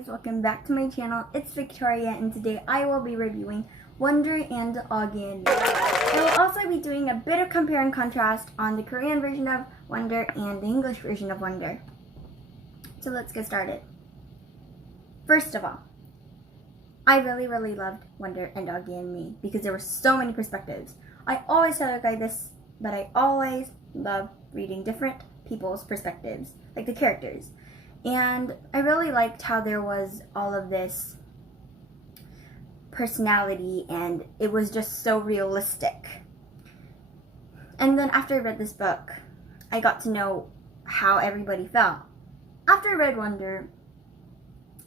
guys, welcome back to my channel. It's Victoria and today I will be reviewing Wonder and Augie and Me. I will also be doing a bit of compare and contrast on the Korean version of Wonder and the English version of Wonder. So let's get started. First of all, I really loved Wonder and Augie and Me because there were so many perspectives. I always tell you guys this, but I always love reading different people's perspectives, like the characters. And I really liked how there was all of this personality and it was just so realistic. And then after I read this book, I got to know how everybody felt. After I read Wonder,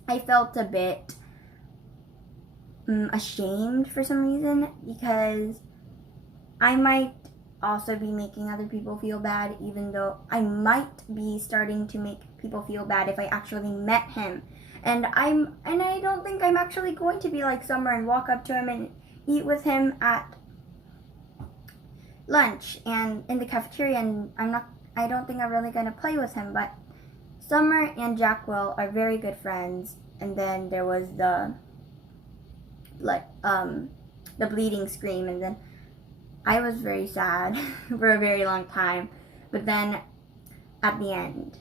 I felt a bit ashamed for some reason because I might also be making other people feel bad, even though I might be starting to make people feel bad if I actually met him. And I don't think I'm actually going to be like Summer and walk up to him and eat with him at lunch and in the cafeteria, and I don't think I'm really gonna play with him. But Summer and Jackwell are very good friends. And then there was the bleeding scream, and then I was very sad for a very long time. But then at the end,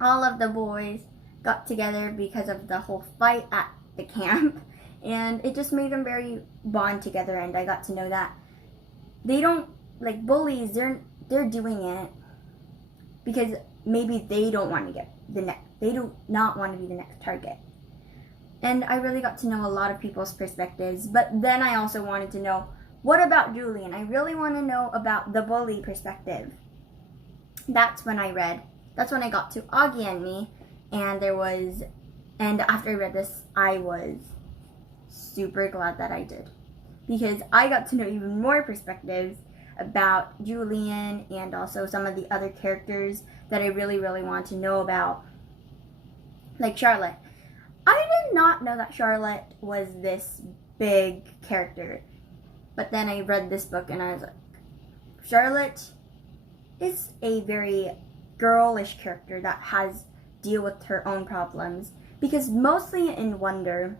all of the boys got together because of the whole fight at the camp, and it just made them very bond together. And I got to know that they don't, like bullies, they're doing it because maybe they don't want to get they do not want to be the next target. And I really got to know a lot of people's perspectives. But then I also wanted to know, what about Julian? I really want to know about the bully perspective. That's when I got to Augie and Me, and after I read this, I was super glad that I did, because I got to know even more perspectives about Julian and also some of the other characters that I really want to know about, like Charlotte. I did not know that Charlotte was this big character. But then I read this book and I was like, Charlotte is a very girlish character that has deal with her own problems. Because mostly in Wonder,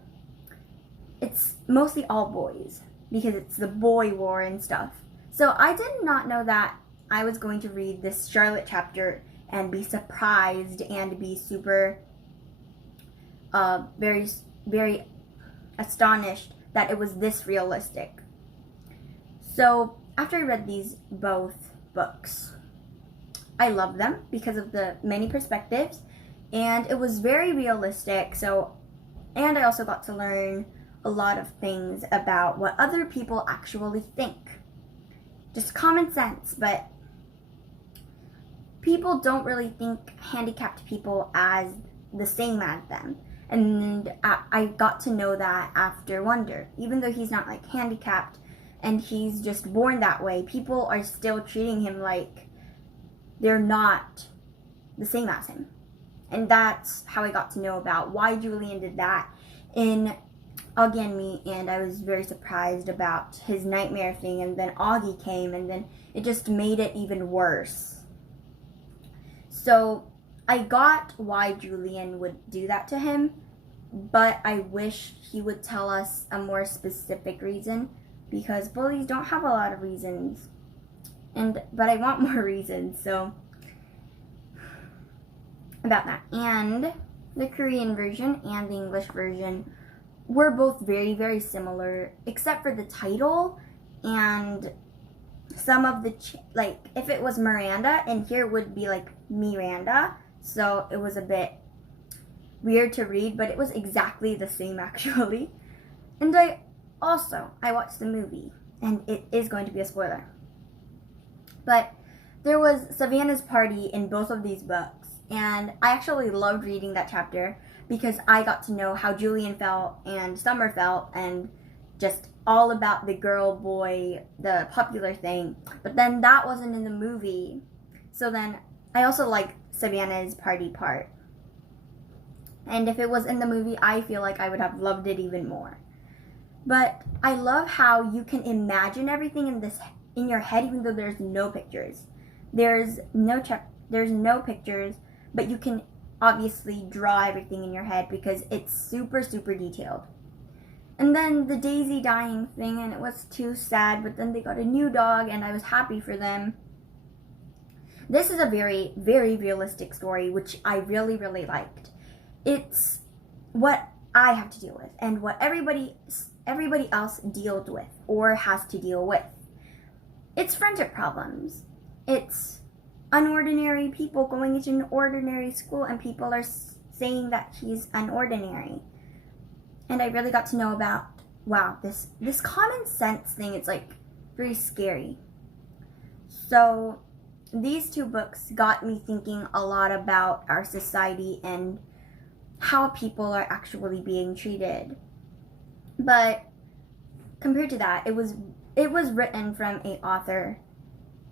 it's mostly all boys. Because it's the boy war and stuff. So I did not know that I was going to read this Charlotte chapter and be surprised and be super, very astonished that it was this realistic. So after I read these both books, I loved them because of the many perspectives, and it was very realistic. And I also got to learn a lot of things about what other people actually think. Just common sense, but people don't really think handicapped people as the same as them. And I got to know that after Wonder. Even though he's not like handicapped, and he's just born that way, people are still treating him like they're not the same as him. And that's how I got to know about why Julian did that in Augie and Me, and I was very surprised about his nightmare thing, and then Augie came, and then it just made it even worse. So I got why Julian would do that to him, but I wish he would tell us a more specific reason, because bullies don't have a lot of reasons, but I want more reasons. So about that. And the Korean version and the English version were both very similar, except for the title and some of the like if it was Miranda, and here would be like Miranda, so it was a bit weird to read, but it was exactly the same actually. And I watched the movie, and it is going to be a spoiler. But there was Savannah's party in both of these books, and I actually loved reading that chapter because I got to know how Julian felt and Summer felt, and just all about the girl-boy, the popular thing. But then that wasn't in the movie. So then I also like Savannah's party part. And if it was in the movie, I feel like I would have loved it even more. But I love how you can imagine everything in your head, even though there's no pictures. There's no pictures, but you can obviously draw everything in your head because it's super, super detailed. And then the Daisy dying thing, and it was too sad, but then they got a new dog, and I was happy for them. This is a very, very realistic story, which I really, really liked. It's what I have to deal with, and what everybody else deals with or has to deal with. It's friendship problems. It's unordinary people going into an ordinary school, and people are saying that he's unordinary. And I really got to know about, wow, this common sense thing, it's like very scary. So these two books got me thinking a lot about our society and how people are actually being treated. But compared to that, it was written from an author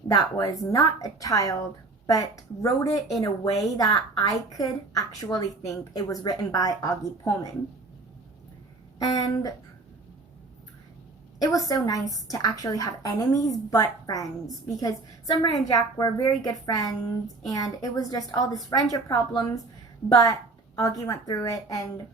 that was not a child, but wrote it in a way that I could actually think it was written by Augie Pullman. And it was so nice to actually have enemies but friends, because Summer and Jack were very good friends, and it was just all this friendship problems, but Augie went through it, and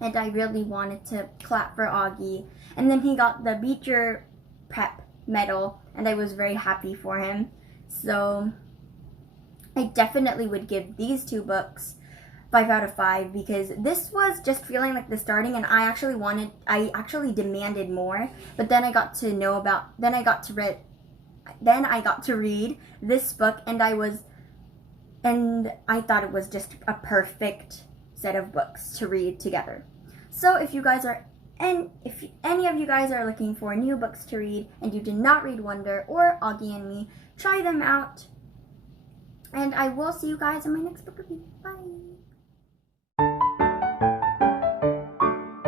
I really wanted to clap for Augie. And then he got the Beecher Prep medal, and I was very happy for him. So I definitely would give these two books 5 out of 5, because this was just feeling like the starting, and I actually demanded more. But then I got to read this book, and I thought it was just a perfect set of books to read together. So if any of you guys are looking for new books to read and you did not read Wonder or Augie and Me, try them out. And I will see you guys in my next book review. Bye.